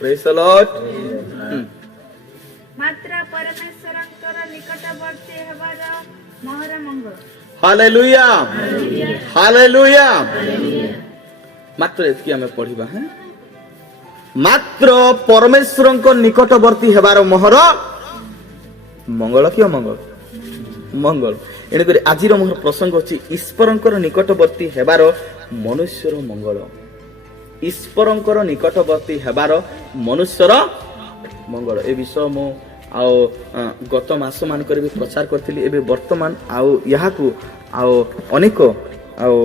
Praise the Lord. मात्र परमेश्वरଙ୍କର ନିକଟବର୍ତ୍ତୀ ହେବାର ମହର ମଙ୍ଗଳ। Hallelujah hallelujah. मात्र एतकी आमे पढिबा है मात्र परमेश्वरଙ୍କ निकटवर्ती हेबार मोहर मंगल कि अमंगल मंगल। एने करी आजिर मोहर प्रसंग अछि ईश्वरଙ୍କର निकटवर्ती हेबार मनुष्यर मंगल। ईश्वरଙ୍କର निकटवर्ती हेबार मनुष्यर मंगल ए विषय मो आओ गत मास मान कर भी प्रचार करथिली। एबे वर्तमान आओ याहाकू आओ अनेक आओ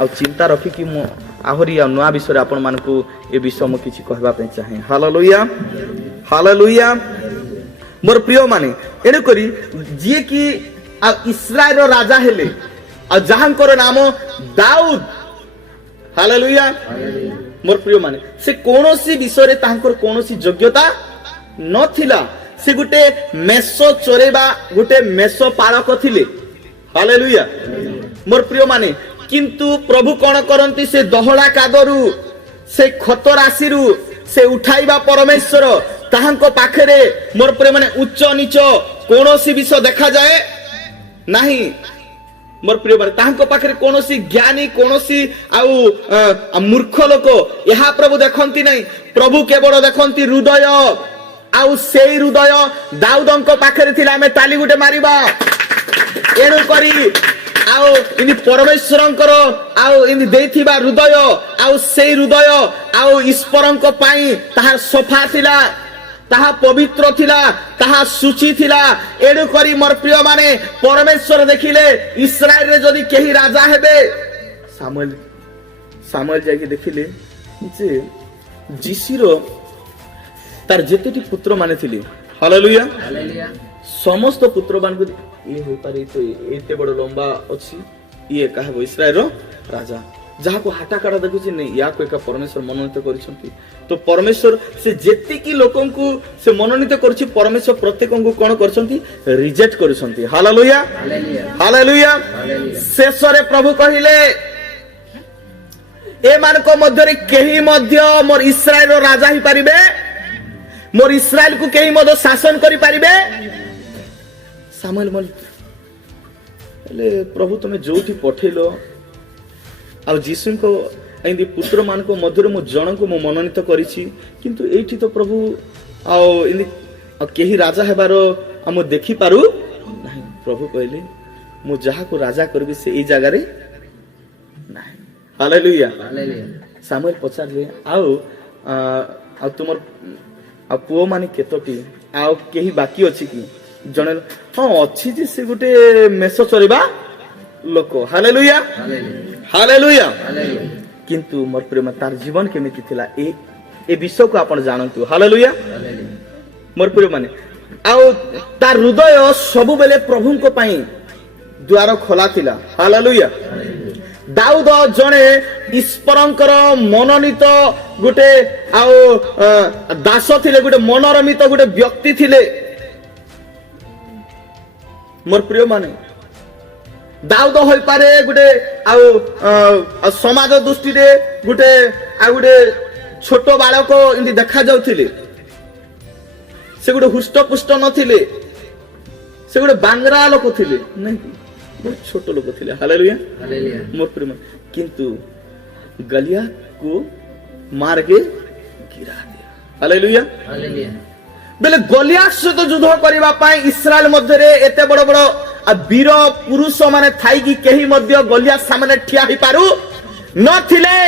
आओ चिंता रखी कि मो आहरी आ नया विषय आपण मानकू ए विषय मो किछि कहबा पे चाहे। Hallelujah hallelujah. मोर प्रिय माने एने करी जे कि आ इस्राएल रो राजा हेले आ जहांकर नाम दाऊद। हालेलुया। मोर प्रिय माने से कोनोसी विषय रे तांकर कोनोसी योग्यता नथिला। से गुटे मेसो चोरेबा गुटे मेसो पालक थिले। हालेलुया। मोर प्रिय माने किंतु प्रभु कोन करंती से दहला कादरू से खत राशिरू से उठाइबा परमेश्वर ताहांको पाखरे मोर प्रिय माने उच्च नीच कोनोसी विषय देखा जाए नाही। मोर प्रिय माने ताहांको पाखरे कोनोसी ज्ञानी कोनोसी आउ मूर्ख लोक यहा प्रभु देखंती नहीं। प्रभु केवल देखंती हृदय आउ सेई हृदय दाऊदଙ୍କ पाखरे थिला। ଆମେ ताली गुटे मारिबा एणु करी आउ इनि परमेश्वरଙ୍କର आउ इनि देथिबा हृदय आउ सेई हृदय आउ ईश्वरଙ୍କ ପାଇଁ ताहा सफा थिला ताहा पवित्र थिला ताहा सुचि थिला। एणु करी मोर प्रिय माने परमेश्वर देखिले इस्राएल रे जदी केही राजा हेबे सामुएल जाके देखिले जे जिसिरो तार जेतेटी पुत्र माने थिले। हालेलुया समस्त पुत्र मान को ये होई पारे तो एते बड़ लंबा अछि ये कहबो इस्राएल रो राजा जहा को हाटा काटा देखुछि नै या को एक परमेश्वर मनोनीत करिसंती। तो परमेश्वर से जेति की लोकन को से मनोनीत करछि परमेश्वर प्रत्येक को कोन करसंती रिजेक्ट करसंती। Hallelujah hallelujah. शेषरे प्रभु कहिले ए मान को मध्य रे केही मध्य मोर इस्राएल रो राजा ही परिबे मोर इस्राएल को केही मध्य शासन करि परिबे। सामुएल बोले प्रभु तुमे जोठी पठेलो आ जीसु को एंदी पुत्र मान को मध्य मो जन को मो मनोनीत करिछि किंतु एठी तो प्रभु आ एंदी केही राजा हेबारो हम देखि पारु नहीं। प्रभु कहले मो जहा को राजा करबी से ई जगह रे नहीं। हालेलुया सामुएल पचारले आओ आ तुमर आ पुओ माने केतोटी आ केही बाकी अछि कि जने हां अछि जे से गुटे मेसो चरिबा लोक। Hallelujah hallelujah. किंतु मोर प्रेम तार जीवन केमिति थिला ए विषय को आपण जानंतु। हालेलुया मोर प्रेम माने आ तार हृदय सबु बेले प्रभु को पई द्वार खोला थिला। हालेलुया। दाऊद जने ईश्वरंकर मनोनीत गुटे आओ दास थिले गुटे मनोरमित गुटे व्यक्ति थिले। मोर प्रिय माने दाऊद होई पारे गुटे आओ समाज दृष्टि रे गुटे आ गुटे छोट बालक इंदी देखा जाउथिले। से गुटे हुष्ट पुष्ट नथिले से गुटे बांगरा लोक थिले नहीं बहुत छोट लोक थिले। हालेलुया मोर प्रिय माने किंतु गलिया को मार के गिरा दिया। हालेलुया बेले गलिया सहित युद्ध करबा पई इस्राएल मध्य रे एते बड़ बड़ वीर पुरुष माने थाई कि केही मध्य गलिया सामने ठिया ही पारु नथिले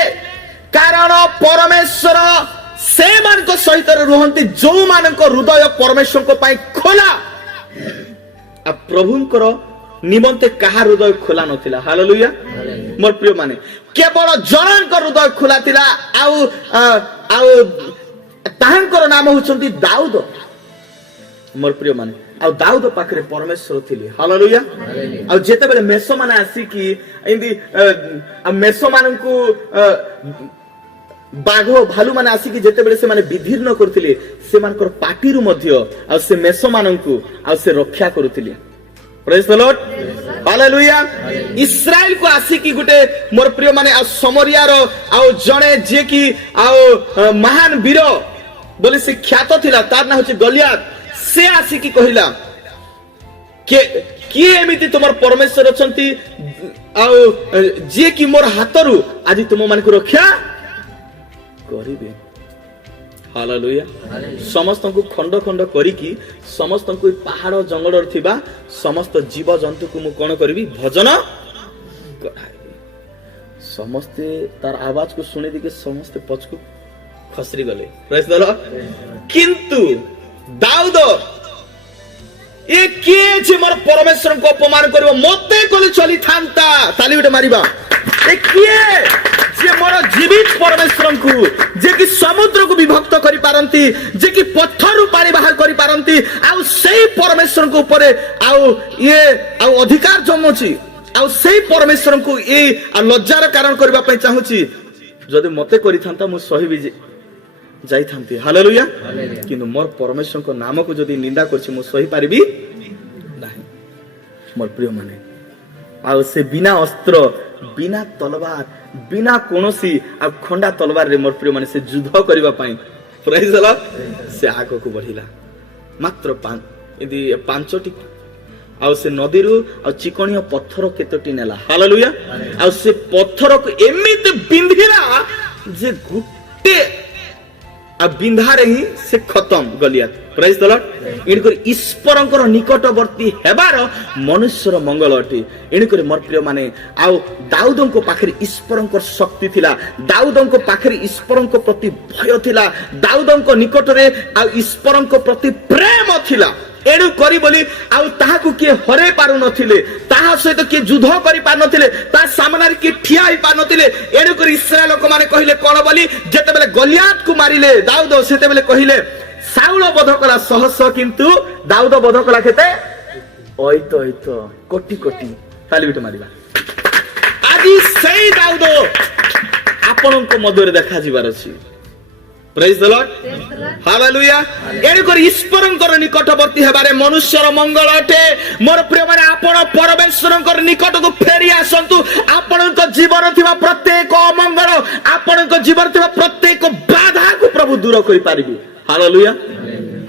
कारण परमेश्वर से मान को सहित रहंती जो मान को हृदय परमेश्वर को पई खोला आ प्रभुंकर निमंते कहा हृदय खोला नथिला। हालेलुया मोर प्रिय माने केवल जनक हृदय खोला थिला आउ आउ ताहांकर नाम होचंती दाऊद। मोर प्रिय माने आ दाऊद पाखरे परमेश्वर थिले। हालेलुया आ जेते बेले मेसो माने आसी कि इंदी मेसो मानन को बाघ भालू माने आसी कि जेते बेले से माने विधीर्ण करथिले से मानकर पाटीरु मध्य आ से मेसो मानन को आ से रक्षा करथिले। Praise the lord hallelujah. Israel को आसी कि गुटे मोर प्रिय माने आ समरिया रो आ जणे जे कि आ महान वीर बोले से ख्यात थिला तार ना होचे गलियात से आसी की कहिला के किए एमिति तुमर परमेश्वर अछंती आउ जे कि मोर हातरू आज तुम मान को रक्षा करिबे। हालेलुया। समस्त को खंड खंड करिकी समस्त को पहाड़ जंगल थिबा समस्त जीव जंतु को मु कोन करबी भजन कराइबी। समस्ते तार आवाज को सुने दिके समस्त पछकु खसरी गले। Praise the Lord. किंतु दाऊद ए किए जे मोर परमेश्वर को अपमान करबो मते कोले चली थांता ताली उठे मारिबा। ए किए जे मोर जीवित परमेश्वर को जे कि समुद्र को विभक्त करि पारंती जे कि पत्थर पानी बाहर करि पारंती आ सेही परमेश्वर को ऊपर आ अधिकार जमोची आ सेही परमेश्वर को ए लज्जार कारण करबा पय चाहूची जदि मते करि थांता मु सही भी जाई थांती। हालेलुया। किंतु मोर परमेश्वर को नाम को जदि निंदा करछि मु सही पारिबी नाही। मोर प्रिय माने आ से बिना अस्त्र बिना तलवार बिना कोनोसी आ खंडा तलवार रे मोर प्रिय माने से युद्ध करबा पई प्रेज द लॉर्ड से आगो को बढ़िला मात्र पांचटी आ से नदी रु आ चिकणिया पत्थर केतोटी नेला। हालेलुया। आ से पत्थर को एमिते बिंधिला जे गुटे आ बिंधारे ही से खत्म गलियात। Praise the Lord. इनकर ईश्वरंकर निकटवर्ती हेबार मनुष्यर मंगल अटे। इनकर मोर प्रिय माने आउ दाऊदंको पाखरे ईश्वरंकर शक्ति थिला दाऊदंको पाखरे ईश्वरंको प्रति भय थिला दाऊदंको निकटरे आ ईश्वरंको प्रति प्रेम थिला। एणु करी बोली आउ ताहाकु के हरे पारु नथिले ताहा सहित के युद्ध करि पार नथिले ता सामना रे के ठिया ही पार नथिले। एणु करी इस्राएल लोक माने कहिले कोन बोली जेते बेले गलियात को मारिले दाऊद सेते बेले कहिले साउल बध कला सहस किंतु दाऊद बध कला केते ओइतो कोटी कोटी ताली बिट मारिबा। आदि सेही दाऊद आपनक मधुरे देखा जिबार अछि। Praise the lord. हालेलुया। एणु करी ईश्वरंकर निकटवर्ती हेबारे मनुष्यर मंगल अटे। मोर प्रिय माने आपण परमेश्वरंकर निकट को फेरी आसंतु आपणक जीवन थिबा प्रत्येक अमंगल आपणक जीवन थिबा प्रत्येक बाधा को प्रभु दूर करि पारिबे। हालेलुया।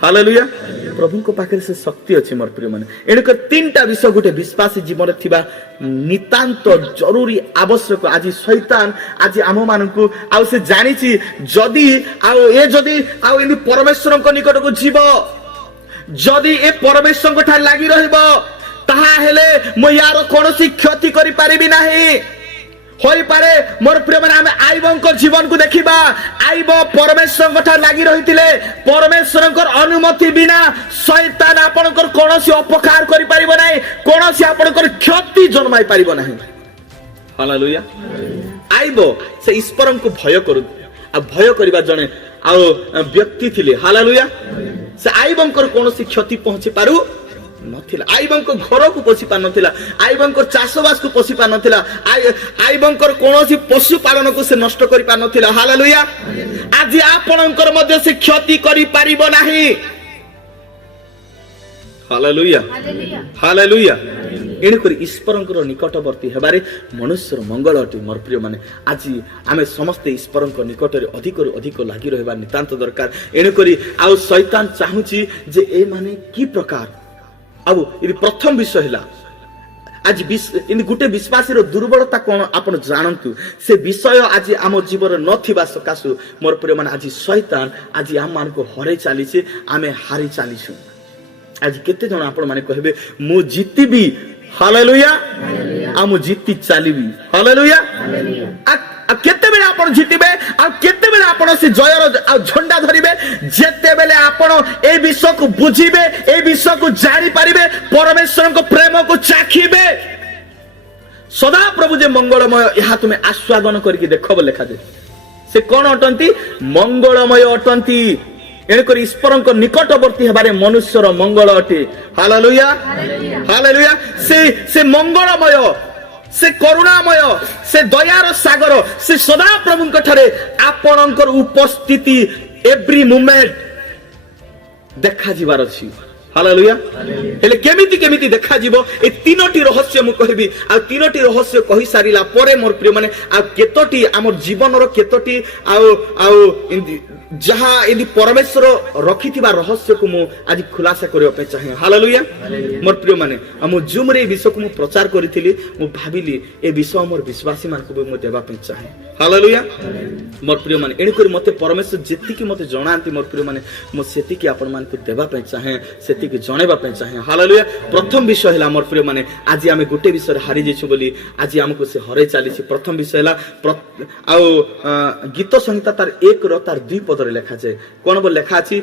हालेलुया। प्रभु को पाखरे से शक्ति अछि मोर प्रिय माने। एणुक तीनटा विषय गुटे विश्वासी जीवन थिबा नितांत जरूरी आवश्यक। आज शैतान आज आम मानकु आ से जानिछि जदी ए परमेश्वर को निकट को जीव जदी ए परमेश्वर को ठा लागि रहइबो ताहा हेले मो यार कोनोसी क्षति करि पारिबि नाही। होई पारे मोर प्रिय माने हम आइबंक जीवन को देखिबा आइब परमेश्वर कथा लागि रहितिले परमेश्वरकर अनुमति बिना शैतान आपनकर कोनोसी अपकार करि पारिबो नाही कोनोसी आपनकर क्षति जन्माई पारिबो नाही। हालेलुया। आइब से ईश्वरन को भय करू आ भय करिबा जने आ व्यक्ति थिले। हालेलुया। से आइबंकर कोनोसी क्षति पहुंची पारु नथिला आइबंक घर को पोषि पार नथिला आइबंक चाषबास को पोषि पार नथिला आइबंकर कोनोसी पशु पालन को से नष्ट करि पार नथिला। हालेलुया। आज आपनकर मध्य से क्षति करि पारिबो नाही। हालेलुया। हालेलुया। एणु करी ईश्वरंकर निकटवर्ती हेबारे मनुष्यर मंगल अटे। मोर प्रिय माने आज आमे समस्त ईश्वरंक निकटरे अधिक अधिक लागि रहबा नितांत दरकार। एणु करी आ शैतान चाहुची जे ए माने की प्रकार अब ये प्रथम विषय है आज गोटे विश्वासी दुर्बलता कौन आप जानतु से विषय आज आम जीवन नथिबा सकाशु मोर प्रिय मान आज शैतान आज आम मान को हरे चली आमे हारी चलीसु। आज केते जन आपण माने कहबे मु जीतिबी। हालेलुया। आ मु जीति चलीबी। हालेलुया। आ केते बेले आपण जीतिबे आ केते बेले आपण से जयर आ झंडा धरिबे जेते बेले आपण ए विषय को बुझिबे ए विषय को जानि पारिबे परमेश्वर को प्रेम को चाखिबे सदा प्रभु जे मंगलमय यहा तुमे आस्वादन करके देखब लेखा दे से कोन अटंती मंगलमय अटंती। एणुकर ईश्वरंक निकटवर्ती हेबारे मनुष्यर मंगल अटे। हालेलुया। हालेलुया। से मंगलमय से करुणामय से दयार सागर से सदा प्रभु ठारे आपणकर उपस्थिति एवरी मोमेंट देखा जिबार अछि। हालेलुया हेले केमिति देखा जीवो ए तीनोटी रहस्य मु कहबी आ तीनोटी रहस्य कहि सारिला परे मोर प्रिय माने आ केतोटी हमर जीवन रो केतोटी आ जहा यदि परमेश्वर रखिथिबा रहस्य को मु आज खुलासा करियो पे चाहे हालेलुया मोर प्रिय माने मु जूम रे विषय को मु प्रचार करिथिली मु भाबिली ए विषय मोर विश्वासी मान को मु देबा पे चाहे हालेलुया मोर प्रिय माने एनी करी मते परमेश्वर जेति की मते जणांती मोर प्रिय माने मु सेति की आपण मान को देबा पे चाहे सेति की जणेबा पे चाहे हालेलुया प्रथम विषय हला मोर प्रिय माने आज आमे गुटे विषय हारि जेछु बोली आज हमको से हरे चालीसी प्रथम विषय हला गीत संहिता तार 1 रो तार 2 पद रे लिखा जाय कोन बोल लिखा अछि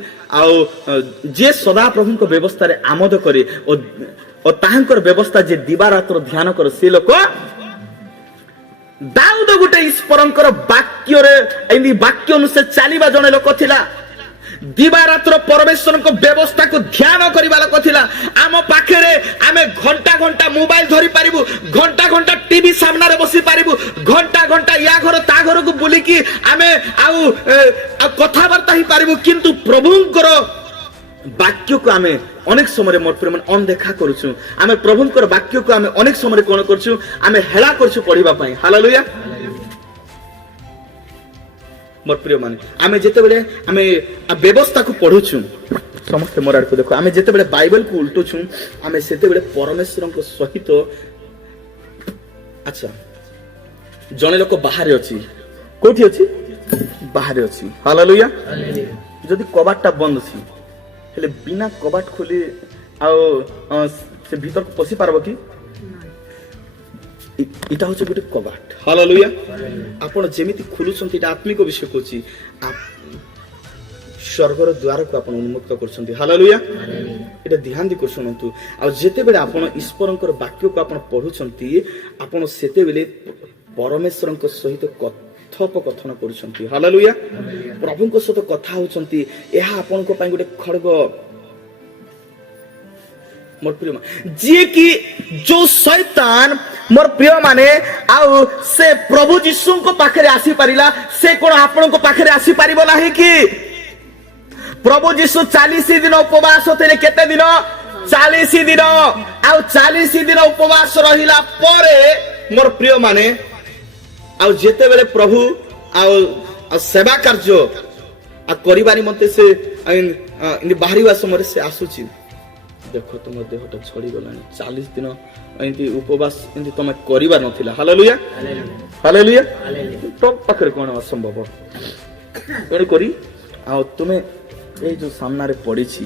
जे सदा प्रभु को व्यवस्था रे आमोद करे ओ ताहंकर व्यवस्था जे दिवा रात ध्यान कर से लोक दाऊद गुटे ईश्वरंकर वाक्य रे एंदी वाक्य अनुसार चालीबा जने लोक थिला दिवा रात्र परमेश्वर को व्यवस्था को ध्यान करिबा लोक थिला आम पाखरे आमे घंटा घंटा मोबाइल धरि पारिबु घंटा घंटा टीवी सामने रे बसी पारिबु घंटा घंटा या घर ता घर को बुली की आमे आउ कथा वार्ता ही पारिबु किंतु प्रभुंकर वाक्य को आमे अनेक समय मोर प्रेम अनदेखा करूछु आमे प्रभुंकर वाक्य को आमे अनेक समय कोन करछु आमे हेला करछु पढिबा पई हालेलुया मोर प्रिय माने आमे जेते बेले आमे व्यवस्था को पढुछु समस्त मोरार को देखो आमे जेते बेले बाइबल को उल्टुछु आमे सेते बेले परमेश्वर को सहित अच्छा जने लोक बाहर अछि कोठी अछि बाहर अछि हालेलुया जदि कबाटटा बंद अछि हेले बिना कबाट खोली से भीतर को पसी पारबो कि इटा होचे गुटे कबाट हालेलुया आपण जेमिति खुलुछंती इटा आत्मिक विषय कोची आप स्वर्गर द्वार को आपण उन्मुक्त करछंती हालेलुया इटा ध्यान दि करछनंतु आ जेते बेले आपण ईश्वरंकर वाक्य को आपण पढुछंती आपण सेते बेले परमेश्वरंक सहित कथोपकथन करूछंती हालेलुया प्रभुंक सहित कथा होछंती एहा आपण को पई गुटे खड़ग मोर प्रिय जे कि जो शैतान मोर प्रिय माने आउ से प्रभु यीशु को पाखरे आसी परिला से कोन आपण को पाखरे आसी परिबो नाही कि प्रभु यीशु 40 दिन उपवास होते केते दिन 40 दिन आउ 40 दिन उपवास रहिला परे मोर प्रिय माने आउ जेते बेले प्रभु आउ सेवा कार्य आ करिबा निमंते से इन बाहरीवा समय से आसुची देखो तुम देहटा छड़ी गलानी 40 दिन एंती उपवास एंती तमे करिबा नथिला हालेलुया हालेलुया तो पाखरे कोन असंभव एडी करी आ तुमे ए जो सामना रे पड़ी छी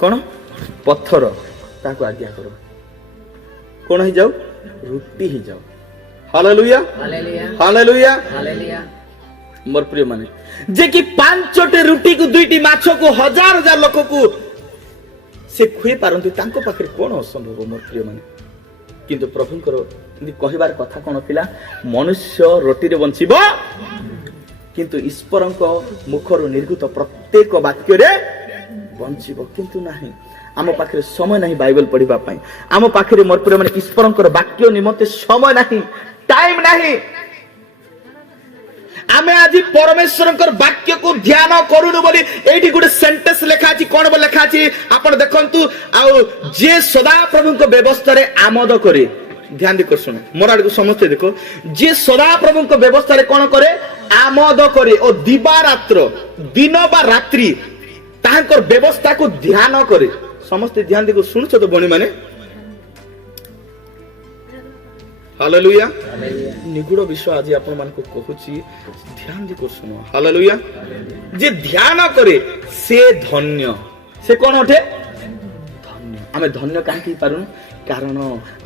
कोन पत्थर ताको आज्ञा करो कोन ही जाऊ रुटी ही जाऊ हालेलुया हालेलुया हालेलुया मोर प्रिय माने जे कि 5टी रुटी को 2टी माछो को हजार हजार लोक को से खुए पारंती तांको पाखरे कोन असंभव मोर प्रिय माने किंतु प्रभुंकर कहिबार कथा कोन थिला मनुष्य रोटी रे बंचिबो किंतु ईश्वरंक मुखरु निर्गत प्रत्येक वाक्य रे बंचिबो किंतु नाही आम पाखरे समय नाही बाइबल पढिबा पई आम पाखरे मोर प्रिय माने ईश्वरंकर वाक्य निमते समय नाही टाइम नाही आमे आज परमेश्वरंकर वाक्य को ध्यान करूनु बोली एठी गुटे सेंटेंस लिखा अछि कोन बो लिखा अछि आपण देखंतु आ जे सदा प्रभु को व्यवस्था रे आमोद करे ध्यान दे कर सुनो मोर को समझते देखो जे सदा प्रभु को व्यवस्था रे कोन करे आमोद करे ओ दिबा रात्र दिन बा रात्रि ताहंकर व्यवस्था को ध्यान करे समस्त ध्यान दे को सुनछो तो बणी माने हालेलुया निगुड़ विषय आज आपण मान को कहूची ध्यान दे कर सुनो हालेलुया जे ध्यान करे से धन्य से कोन उठे धन्य आमे धन्य काहे पारुन कारण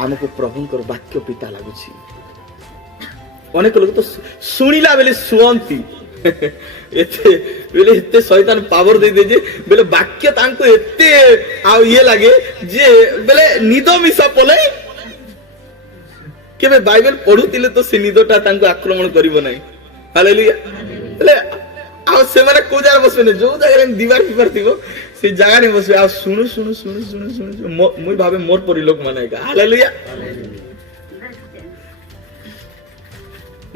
हमको प्रभुंकर वाक्य पिता लागुची अनेक लोग तो सुनिला बेले सुअंती एते शैतान पावर दे दे जे बेले वाक्य तांको एते आ ये लागे जे बेले निद मिसा पले केबे बाइबल पढुतिले तो से निदटा तांको आक्रमण करिवो नाही हालेलुया ले आ से माने को जाय बसने जो जगह में दीवार पर थिबो से जगह ने बसबे आ सुनु सुनु सुनु सुनु सुनु मुई भाबे मोर परि लोक माने हालेलुया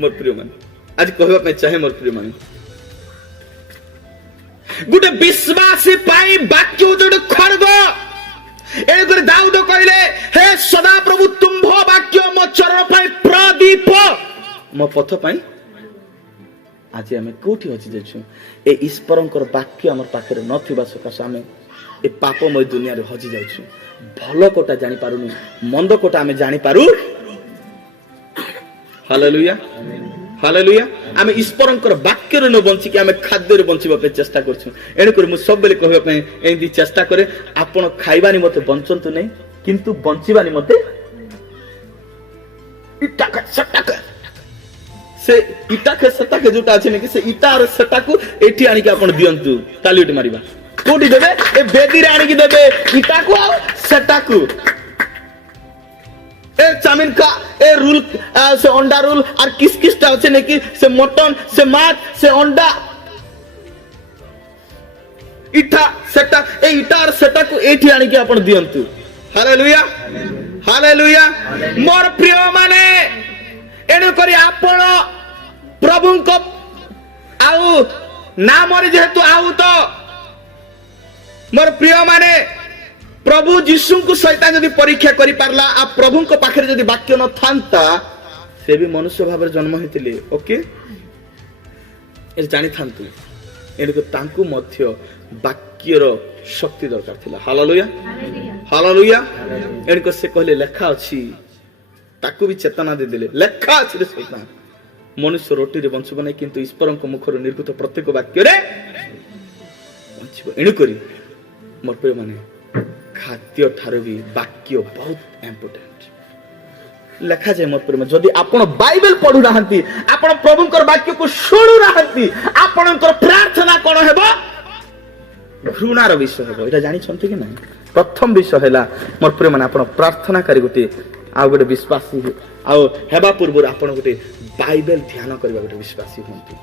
मोर प्रिय मन आज कहबा पे चाहे मोर प्रिय मन गुटे विश्वासी पाई वाक्य जोड खड़ग एणुकर दाऊद कहले हे सदा प्रभु तुम्भ वाक्य मो चरण पाई प्रदीप मो पथ पाई। आज आम कोठी हजि जाइछु ए ईश्वरंकर वाक्य हमर पाखरे नथिबा सकाश आम ए पापमय दुनिया रे हजि जाइछु। भलो कोटा जानि पारुनु मंद कोटा आम जानि पारु। Hallelujah hallelujah. आम ईश्वरंकर वाक्य रे न बंची कि आम खाद्य रे बंचिबा पे चेष्टा करछु। एणुकर मु सब बेले कहबा पे एंदी चेष्टा करे आपण खाइबानी मते बंचंतु नै किंतु बंचिबानी मते इटा का सट्टा का से इटा के सट्टा के जोटा अछि ने कि से इटा और सट्टा को एठी आनी के आपण दियंतु तालीट मारिबा कोठी देबे ए बेदी रे आनी के देबे इटा को सट्टा को ए चामिन का ए रोल से अंडा रोल और किस किस टा अछि ने कि से मटन से माछ से अंडा इटा सट्टा ए इटा और सट्टा को एठी आनी के आपण दियंतु। Hallelujah hallelujah. मोर प्रिय माने एणु करी आपण प्रभु को आउ नाम जेहेतु आउ तो मोर प्रिय माने प्रभु जीशु को शैतान यदि परीक्षा करि पारला आ प्रभु को पाखरे यदि वाक्य न थांता से भी मनुष्य भाव जन्म होइतिले ओके ए जानि थांतु एणु तांकु मध्य वाक्यर शक्ति दरकार थिला। Hallelujah hallelujah. एणु से कहले लेखा अछि ताकू भी चेतना दे दिले लेखा अछि रे शैतान मनुष्य रोटी रे बंचब नै किंतु ईश्वरक मुखर निर्गत प्रत्येक वाक्य रे बंचब। एणु करी मोर प्रिय माने खाद्य ठारे भी वाक्य बहुत इंपोर्टेंट लेखा जाय। मोर प्रिय माने जदि आपण बाइबल पढु रहंती आपण प्रभुकर वाक्य को सुनु रहंती आपणकर प्रार्थना कोन हेबो घृणार विषय हेबो। एटा जानि छंती कि नै प्रथम विषय हैला मोर प्रिय माने आपण प्रार्थना करी गोटे आ गोटे विश्वासी आ हेबा पूर्व आपण गोटे बाइबल ध्यान करबा गोटे विश्वासी होंतु।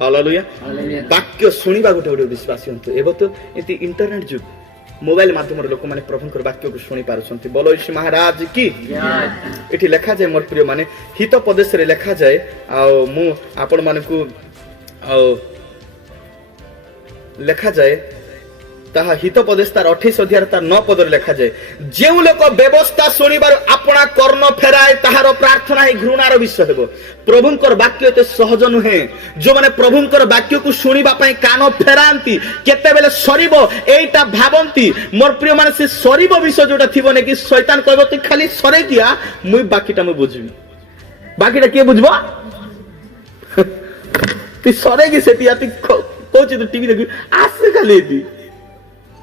हालेलुया वाक्य सुनिबा गोटे गोटे विश्वासी होंतु। एबो तो एति इंटरनेट जुग मोबाइल माध्यम लोक माने प्रभुकर वाक्य को सुनि पारुछंती। बोलो ईश महाराज की एठी लेखा जाय मोर प्रिय माने हित प्रदेश रे लेखा जाय आ मु आपण मानकू आ लेखा जाय ताहा हित प्रदेश तार 28 अध्याय तार 9 पद रे लेखा जाय जेउ लोक व्यवस्था सुनिबार आपणा कर्ण फेराए ताहार प्रार्थना ही घृणार विषय हेबो। प्रभुकर वाक्य ते सहज नुहे जो माने प्रभुकर वाक्य को सुनिबा पई कान फेरांती केते बेले सरीबो एटा भाबंती। मोर प्रिय माने से सरीबो विषय जोटा थिबो ने कि शैतान कहबो तू खाली सरे दिया मुई बाकीटा मुई बुझबी बाकीटा के बुझबो तू सरेगी सेटिया तू कोची तू टीवी देखि आसे खाली दी।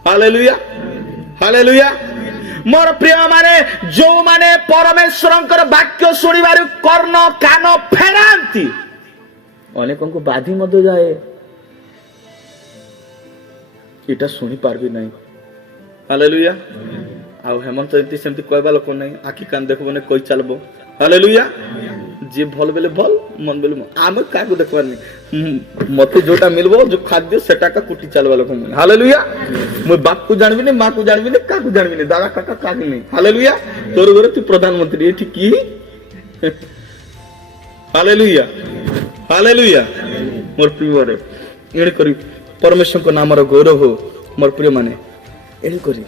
Hallelujah hallelujah. मोर प्रिय माने जो माने परमेश्वरंकर वाक्य सुनिबार कर्ण कान फेरांती अनेकों को बाधी मध्य जाए इटा सुनी पारबी नहीं। हालेलुया। आ हेमंत एंती सेमती कहबा लोक नहीं आखि कान देखबो ने कोई चलबो। हालेलुया। जे भल बेले भल मन बेले मन आम का को देखबार नहीं मते जोटा मिलबो जो खाद्य सेटा का कुटी चलबा लोक नहीं। हालेलुया। मु बाप को जानबी ने मां को जानबी ने का को जानबी ने दादा काका का नहीं। हालेलुया। तोर घरे तू प्रधानमंत्री एठी की हालेलुया हालेलुया। मोर प्रिय रे एण करी परमेश्वर को नाम रो गौरव हो। मोर प्रिय माने एण करी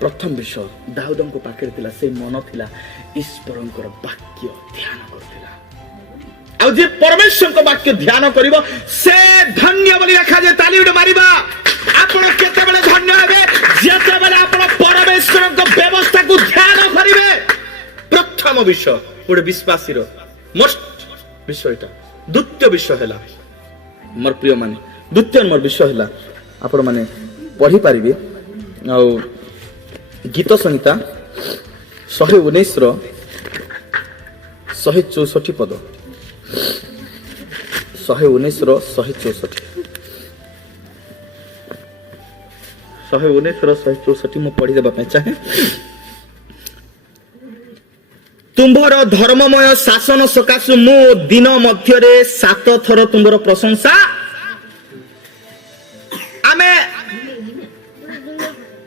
प्रथम विषय दाऊद को पाखे थिला से मन थिला ईश्वरंकर वाक्य ध्यान करथिला आ जे परमेश्वर को वाक्य ध्यान करिवो से धन्य बोली रखा जे ताली उडे मारिबा। आपण केते बेले धन्य हेबे जेते बेले आपण परमेश्वर को व्यवस्था को ध्यान करिवे। प्रथम विषय गोटे विश्वासी रो मोस्ट विषयटा। द्वितीय विषय हैला मोर प्रिय माने द्वितीय मोर विषय हैला आपण माने पढ़ी पारिबे आ गीत संहिता 119 रो 164 पद 119 रो 164 119 रो 164 मु पढ़ी देबा पे चाहे। तुम्भर धर्ममय शासन सकाशु मु दिन मध्य रे 7 थर तुम्भर प्रशंसा आमे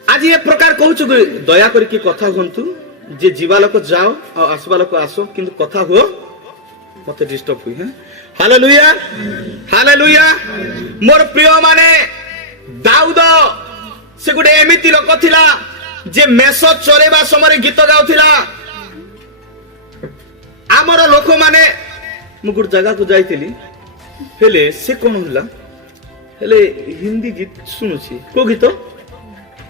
आज ये प्रकार कहूँ दया करके कथा हूँ जे जीवा लोक जाओ और आसवा लोक आसो किंतु कथा हो मत डिस्टर्ब हुई है। Hallelujah hallelujah. मोर प्रिय माने दाऊद से गोटे एमिति लोक थिला जे मेष चरेबा समय गीत गाउथिला आमर लोक माने मु गुड जगह को जाइतिली हेले से कोन होला हेले हिंदी गीत सुनुची को गीत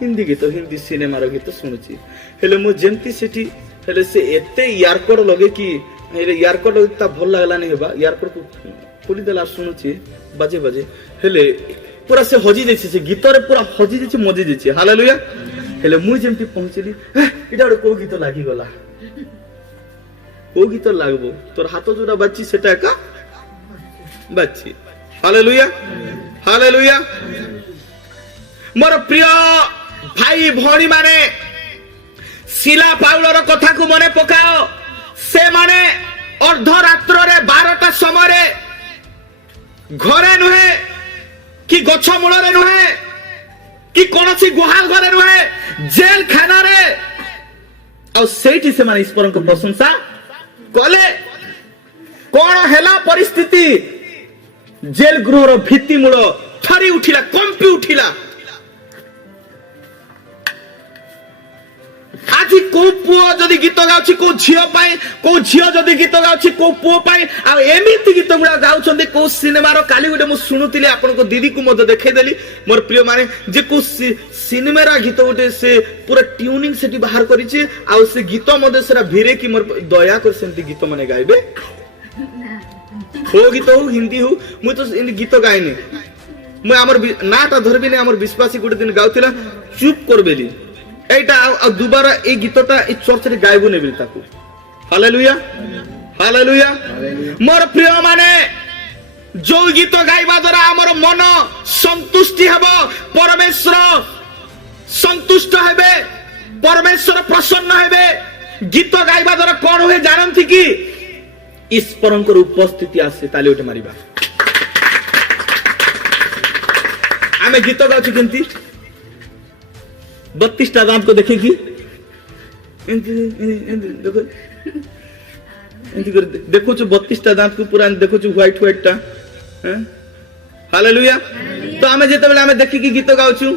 हिंदी सिनेमा रो गीत सुनुची हेले मु जेंती सेठी हेले से एते इयरकोड लगे कि हेले इयरकोड ता भल लागला नै हेबा इयरकोड को खोली देला सुनुची बाजे बाजे हेले पूरा से हजी जाइछे से गीत रे पूरा हजी जाइछे मजी जाइछे हालेलुया हेले मु जेंती पहुंचली एटा को गीत लागि गला ओ गीत लागबो तोर हाथ जोड़ा बाची सेटा का बाची हालेलुया हालेलुया मोर प्रिय भाई भौणी माने शिला पाउलर कथा को मने पकाओ से माने अर्धरात्र रे 12टा समय रे घरे नुहे कि गछ मूल रे नुहे कि कोनसी गुहाल घरे नुहे जेल खाना रे आ सेठी से माने ईश्वर को प्रशंसा कले कौन हेला परिस्थिति जेल गृह रो भित्ति मूल थरी उठिला कंपी उठिला आज को पुओ जदी गीत गाउछि को झियो पाई को झियो जदी गीत गाउछि को पुओ पाई आ एमिति गीत गुडा गाउछन्ते को सिनेमा रो काली गुडे मु सुनुतिले आपन को दीदी को मते देखे देली मोर प्रिय माने जे को सिनेमा रा गीत गुडे से पूरा ट्यूनिंग सेटी बाहर करिछि आ से गीत मते सेरा भिरे कि मोर दया कर सेंती गीत माने गाइबे हो गीत हो हिंदी हो मु तो इन गीत गाइने मु हमर नाटा धरबी ने हमर विश्वासी गुडे दिन गाउतिला चुप करबेली एटा दुबारा ए गीतटा ए चर्च रे गाइबो ने बिल ताकू हालेलुया हालेलुया मोर प्रिय माने जो गीत गाइबा द्वारा हमर मन संतुष्टि हेबो परमेश्वर संतुष्ट हेबे परमेश्वर प्रसन्न हेबे गीत गाइबा द्वारा कोन होय जानंती कि ईश्वरंकर उपस्थिति आसे ताली उठे मारिबा आमे गीत गाउछु केंती 32टा दांत को देखेगी देखो 32टा दांत को पूरा देखो व्हाइट व्हाइट टा हालेलुया तो आमे जेते बेले आमे देखि कि गीत गाउछु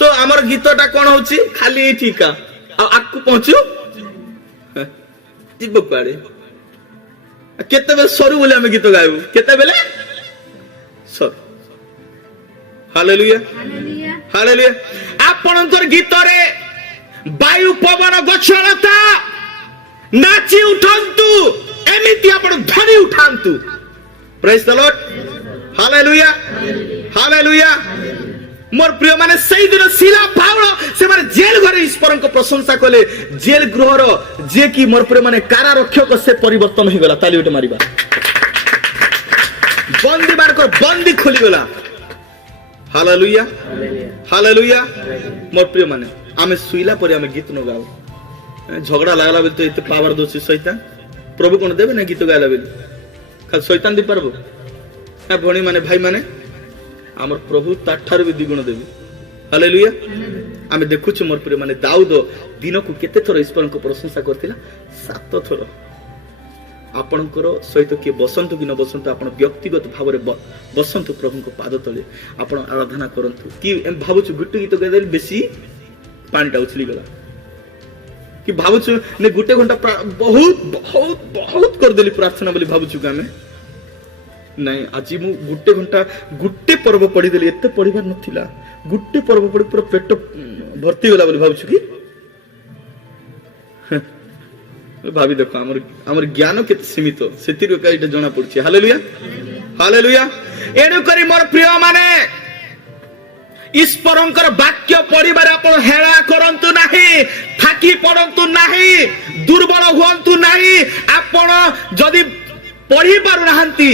तो हमर गीतटा कोन होछि खाली ठीका आ आकु पहुंचू जिबो पाड़े केते बेले सरू बोले आमे गीत गाइबो केते बेले सर हालेलुया हालेलुया आपनकर गीत रे वायु पवन गछलता नाची उठंतु एमिति आपण ध्वनि उठांतु praise the lord hallelujah hallelujah मोर प्रिय माने सेई दिन शिला पाउल से माने जेल घरे ईश्वर को प्रशंसा कले जेल गृह रो जे कि मोर प्रिय माने कारारक्षक से परिवर्तन हो गला ताली उठे मारिबा बंदी बार को बंदी खुली गला हालेलुया हालेलुया मोर प्रिय माने आमे सुइला परे आमे गीत न गाओ झगड़ा लागला बेल तो एते पावर दोछि शैतान प्रभु कोन देबे ना गीत गायला बेल खाल शैतान दि परबो ना भणी माने भाई माने हमर प्रभु ताठार भी द्विगुण देबे हालेलुया आमे देखुछु मोर प्रिय माने दाऊद दिन को केते थोर ईश्वर को प्रशंसा करथिला 7 थोर आपणकर सहित किए बसंतु कि न बसंतु आपण व्यक्तिगत भाव रे बसंतु प्रभु को पाद तले आपण आराधना करंतु कि भाबुछु गुट्टे गीत गाइदेल बेसी पानीटा उछली गला कि भाबुछु ने गुटे घंटा बहुत बहुत बहुत कर देली प्रार्थना बोली भाबुछु कि हमें नहीं आज मु गुटे घंटा गुटे पर्व पढ़ी देली एते पढ़िबार नथिला गुटे पर्व पढ़ी पूरा पेट भर्ती गला बोली भाबुछु कि भाभी देखो हमर ज्ञान केते सीमित सेतिर काइटा जणा पड़छि हालेलुया हालेलुया एनु करी मोर प्रिय माने ईश्वरंकर वाक्य पढ़िबार आपण हेळा करंतु नाही थाकी पड़ंतु नाही दुर्बल हुअंतु नाही आपण जदी पढ़ी पारु नाहंती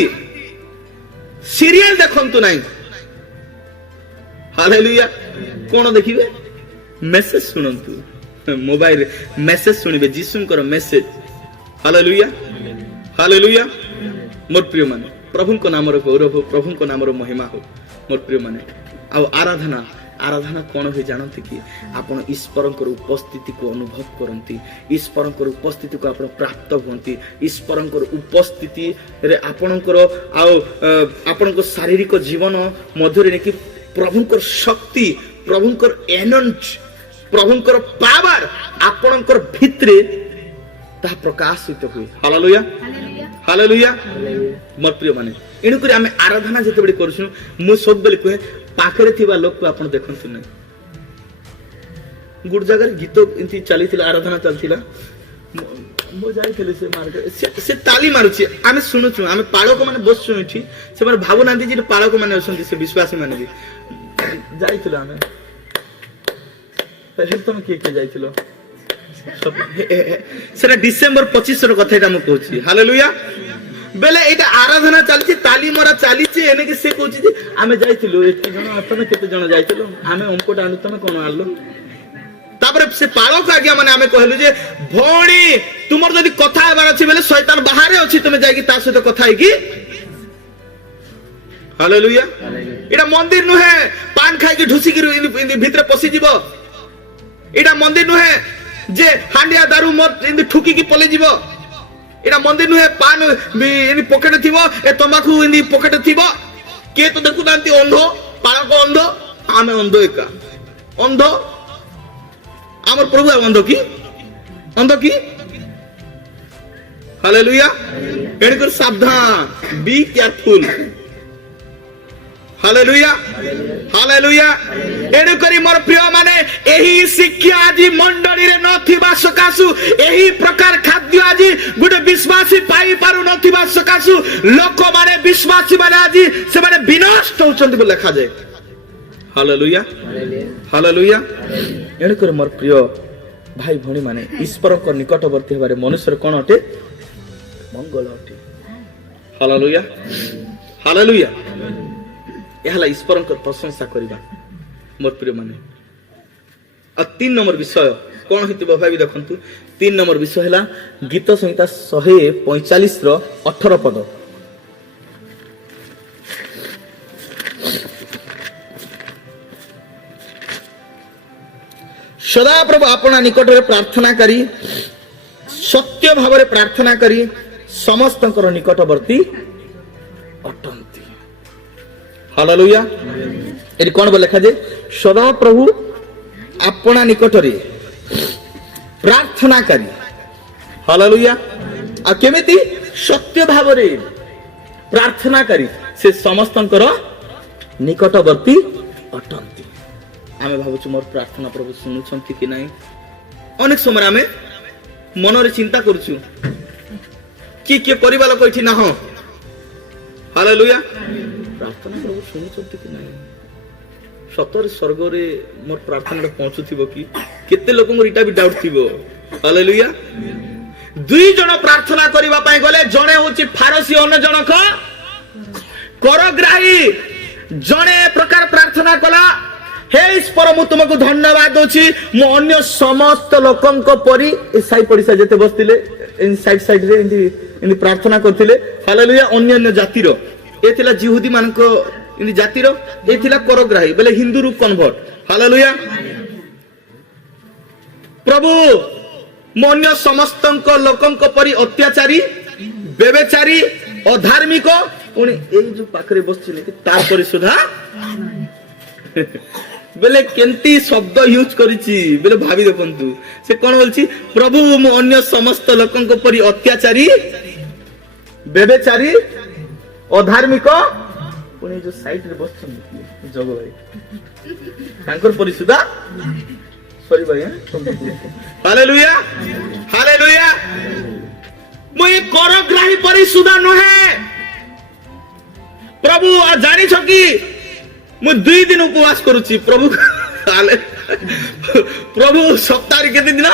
सीरियल देखंतु नाही हालेलुया कोन देखिबे मेसेज सुनंतु मोबाइल मेसेज सुनिबे जीसुंकर मेसेज हालेलुया हालेलुया मोर प्रिय माने प्रभु को नाम रो गौरव प्रभु को नाम रो महिमा हो मोर प्रिय माने आ आराधना आराधना कोन हो जानते कि आपण ईश्वरंकर उपस्थिति को अनुभव करंती ईश्वरंकर उपस्थिति को आपण प्राप्त होंती ईश्वरंकर उपस्थिति रे आपणकर आ आपणको शारीरिक जीवन मधुरे कि प्रभुंकर शक्ति प्रभुंकर एनंट प्रभुंकर पावर आपणकर भितरे ता प्रकाशित हुए। हालेलुया हालेलुया मोर प्रिय माने एणु करी आमे आराधना जते बडी करछु मु सब बेले कहे पाखरे थिबा लोक को आपण देखंतु नै गुड जगह गीत इंती चलीथिला आराधना चलथिला मो जाइथिले से मार्केट से ताली मारुछि आमे सुनुछु आमे पाळक माने बसछु एठी से माने भाबु नांदी जे पाळक माने असंती से विश्वासी माने भी जाइथिला आमे पहले तुम के जाइथिलो सेटा डिसेंबर 25 रो कथा एटा मु कहूछि। हालेलुया बेले एटा आराधना चलछि ताली मोरा चलीछि एने के से कहूछि जे आमे जाइथिलो एठी जण तमे केते जण जाइथिलो आमे हमकोटा आनु तमे कोन आलो तापर से पाळक आज्ञा माने आमे कहलु जे भोणी तुमर जदी कथा हेबार अछि बेले शैतान बाहरे अछि तमे जाई कि ता सहित कथा है कि। हालेलुया एटा मंदिर नुहे पान खाइ कि ढुसी कि इन भीतर पसी जीवो एटा मंदिर नुहे जे हांडिया दारू मत इन ठुकी कि पले जीवो एटा मंदिर नुहे पान इन पॉकेट थिवो ए तमाकू इन पॉकेट थिवो के तो देखु नांती अंधो पाळक अंधो आमे अंधो एका अंधो आमर प्रभु अंधो की हालेलुया एणकर सावधान बी केयरफुल। हालेलुया हालेलुया एणु करी मोर प्रिय माने एही शिक्षा आज मंडली रे नथिबा सकासु एही प्रकार खाद्य आज गुटे विश्वासी पाई पारु नथिबा सकासु लोक माने विश्वासी माने आज से माने विनष्ट होचंती बो लिखा जाय। हालेलुया हालेलुया एणु करी मोर प्रिय भाई भणी माने ईश्वर को निकटवर्ती हेबारे मनुष्य कोन अटे मंगल अटे। हालेलुया हालेलुया यहला ईश्वर को प्रशंसा करिबा मोर प्रिय माने। आ 3 नंबर विषय कोन हितबो भाई देखंतु 3 नंबर विषय हला गीत संहिता 145 रो 18 पद। सदा प्रभु अपना निकट रे प्रार्थना करी सत्य भाव रे प्रार्थना करी समस्तंकर निकटवर्ती अटंती। हालेलुया एडी कोन बोल लिखा जे सदा प्रभु अपना निकट रे प्रार्थना करी। हालेलुया आ केमिति सत्य भाव रे प्रार्थना करी से समस्तंकर निकटवर्ती अटंती। आमे भाबुछु मोर प्रार्थना प्रभु सुनुछंती कि नाही अनेक समय आमे मन रे चिंता करूछु कि के परिबा लोक एठी ना हो। हालेलुया प्रार्थना प्रभु सुनुछंती कि नाही सतर स्वर्ग रे मोर प्रार्थना पहुंचुथिबो कि केते लोक मोर इटा भी डाउट थिबो। हालेलुया दुई जण प्रार्थना करिबा पय गले जणे होची फारसी अन्य जनक करग्राही जणे प्रकार प्रार्थना कला हे ईश्वर मु तुमको धन्यवाद दोछि मु अन्य समस्त लोकंक परी ए साई पडिसा जते बसतिले इन साइड रे इन प्रार्थना करथिले। हालेलुया अन्य अन्य जाति रो ए थिला जिहुदी मानको इन जाति रो ए थिला करग्राही बेले हिंदू रु कन्वर्ट। हालेलुया प्रभु मु अन्य समस्तंक लोकंक परी अत्याचारी बेबेचारी अधार्मिक उनी ए जो पाखरे बसथिले तार परी सुधा बेले केंती शब्द यूज करिछि बेले भाबी देखंतु से कोन बोलछि प्रभु मु अन्य समस्त लोकंक परी अत्याचारी बेबेचारी अधार्मिक उनी जो साइड रे बसछन जग भाई तांकर परी सुधा सॉरी भाई हालेलुया हालेलुया मु ए करग्राही परी सुधा नहे प्रभु आ जानि छ कि मु 2 दिन उपवास करूची प्रभु प्रभु सप्ताह रे केते दिन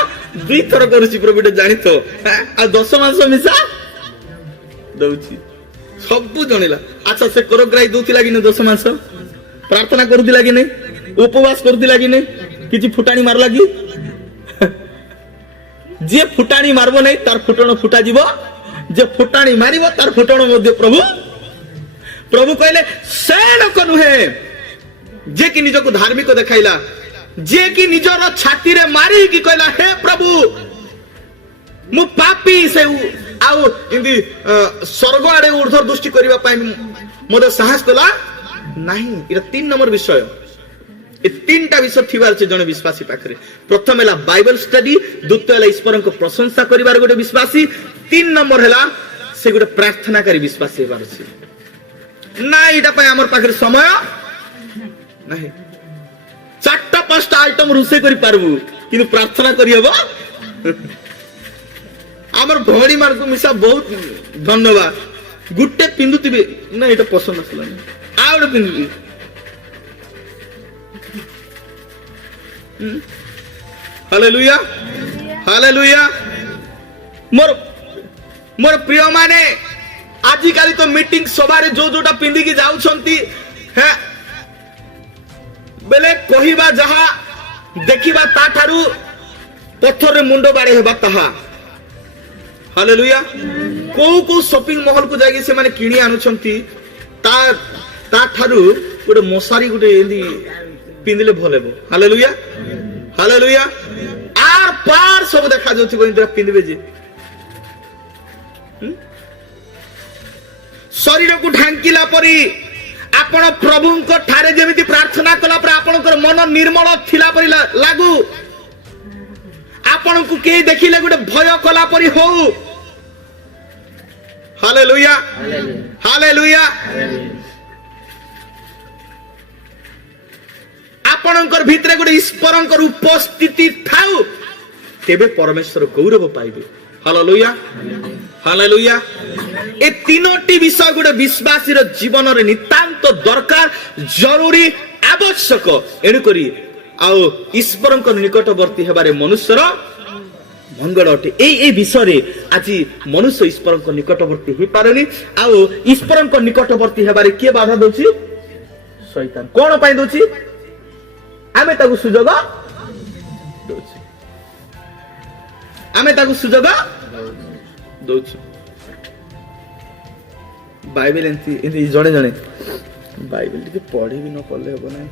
2 थर करूची प्रभु ते जानि तो आ 10 मास मिसा दउची सब जणिला। अच्छा से करग्राही दोथि लागिन 10 मास प्रार्थना करूथि लागिन उपवास करूथि लागिन किछि फुटाणी मार लागी जे फुटाणी मारबो नै तार फुटण फुटा जीवो जे फुटाणी मारिबो तार फुटण मध्ये प्रभु कहले से लोक नुहे जे कि निजको धार्मिक देखाइला जे कि निजर छाती रे मारी कि कहला हे प्रभु मु पापी से आउ इंदी स्वर्ग आडे ऊर्ध्व दृष्टि करिबा पई मोद साहस कला नाही इरा 3 नंबर विषय ए तीनटा विषय थिबार छै जने विश्वासी पाखरे। प्रथम हैला बाइबल स्टडी, द्वितीय हैला ईश्वर को प्रशंसा करिवार गोटे विश्वासी, 3 नंबर हैला से गोटे प्रार्थनाकारी विश्वासी हेबार छै। ना एटा पय हमर पाखरे समय नाही, 4-5टा आइटम रुसे करि पारबु किंतु प्रार्थना करि हबो हमर भौणी मार को मिसा बहुत धन्यवाद। गुट्टे पिंदुतिबे ना एटा पसंद असला आउड पिंदुति हालेलुया हालेलुया। मोर प्रिय माने आजि काली तो मीटिंग सभारे जो जोटा पिंदी की जाउछंती है बेले कहिबा जहा देखिबा ता थारु पत्थर रे मुंडो बाड़े हेबा ताहा। हालेलुया। को शॉपिंग मॉल को जाके से माने किणी आनुछंती ता थारु गोटे मशारी गोटे एंदी पिंदिले भलेबो। Hallelujah hallelujah. आर पार सब देखा जाउथिबो इंद्रा पिंदिबे जे शरीर को ढांकिला परी आपण प्रभु को ठारे जेमिति प्रार्थना कला पर आपनकर मन निर्मल थिला परी लागू, आपण को के देखिले गोटे भय कला परी हो। Hallelujah hallelujah. आपणकर भितरे गोटे ईश्वरंकर उपस्थिति थाउ तेबे परमेश्वर गौरव पाइबे। Hallelujah hallelujah. ए तीनोटी विषय गोटे विश्वासी रो जीवन रे नितांत दरकार, जरूरी, आवश्यक। एनु करी आउ ईश्वरंकर निकटवर्ती हेबारे मनुष्यर मंगल अटे। ए विषय रे आज मनुष्य ईश्वरंकर निकटवर्ती हे पारेनी। आउ ईश्वरंकर निकटवर्ती हेबारे के बाधा दोची? शैतान। कोन पय दोची? आमे ताकू सुजोग दोची, आमे ताकू सुजोग दोची। बाइबल एंती जणे जणे बाइबल टिके पढ़ी भी न पड़ले हबो ना,